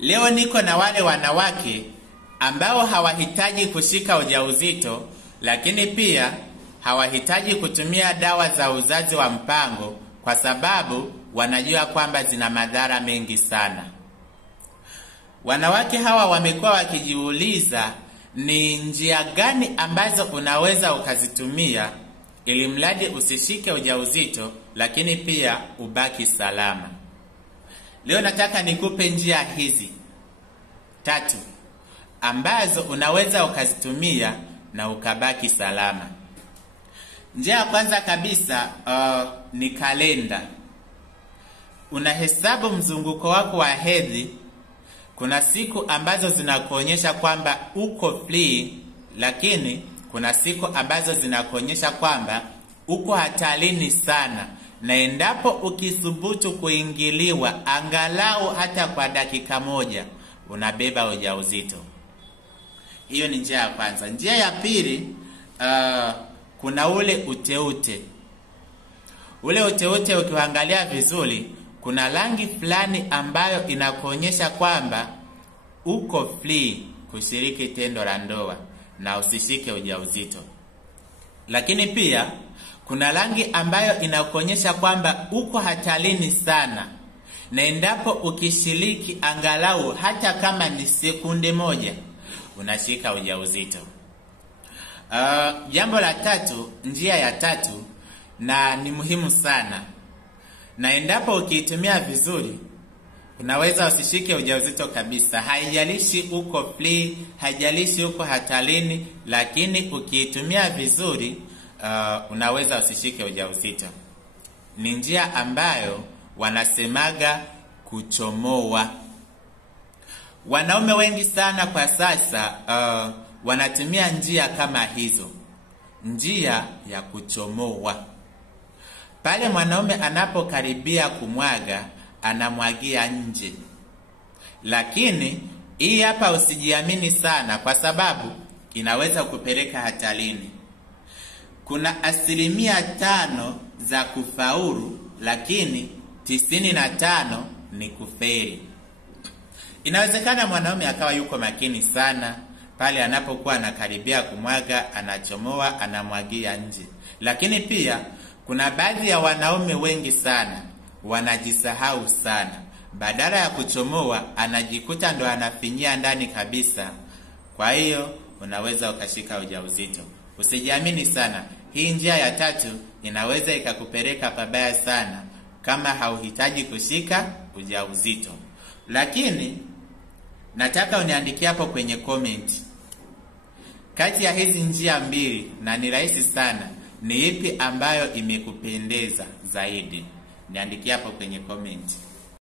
Leo niko na wale wanawake ambao hawahitaji kushika ujauzito, lakini pia hawahitaji kutumia dawa za uzazi wa mpango kwa sababu wanajua kwamba zina madhara mengi sana. Wanawake hawa wamekuwa wakijiuliza ni njia gani ambazo unaweza ukazitumia ili mradi usishike ujauzito lakini pia ubaki salama. Leo nataka nikupe njia hizi 3 ambazo unaweza ukazitumia na ukabaki salama. Njia ya kwanza kabisa ni kalenda. Unahesabu mzunguko wako wa hedhi. Kuna siku ambazo zinakuonyesha kwamba uko free, lakini kuna siku ambazo zinakuonyesha kwamba uko hatarini sana, na endapo ukithubutu kuingiliwa angalau hata kwa dakika moja unabeba ujauzito. Hiyo ni njia ya kwanza. Njia ya pili, kuna ule uteute. Ule uteute ukiangalia vizuri, kuna rangi fulani ambayo inakuonyesha kwamba uko free kushiriki tendo la ndoa na usishike ujauzito. Lakini pia kuna rangi ambayo inakuonyesha kwamba uko hatarini sana, na endapo ukishiriki angalau hata kama ni sekunde moja unashika ujauzito. Jambo la 3, njia ya 3, na ni muhimu sana, na endapo ukiitumia vizuri unaweza usishike ujauzito kabisa. Haijalishi uko free, haijalishi uko hatarini, lakini ukiitumia vizuri unaweza usishike ujauzito. Ni njia ambayo wanasemaga kuchomoa. Wanaume wengi sana kwa sasa wanatumia njia kama hizo. Njia ya kuchomoa. Pale mwanaume anapokaribia kumwaga, anamwagia nje. Lakini hii hapa usijiamini sana, kwa sababu inaweza kupeleka hatarini. Kuna 5% za kufaulu, lakini 95 ni kufeli. Inawezekana mwanaume akawa yuko makini sana, pale anapokuwa anakaribia kumwaga, anachomoa, anamwagia nje. Lakini pia kuna baadhi ya wanaume wengi sana wanajisahau sana. Badala ya kuchomoa, anajikuta ndo anafinyia ndani kabisa. Kwa hiyo unaweza ukashika ujauzito. Usijiamini sana. Hii njia ya 3 inaweza ikakupeleka pabaya sana kama hauhitaji kushika ujauzito. Lakini nataka uniandikie hapo kwenye comment, kati ya hizi njia 2, na ni rahisi sana, ni ipi ambayo imekupendeza zaidi? Niandikie hapo kwenye comment.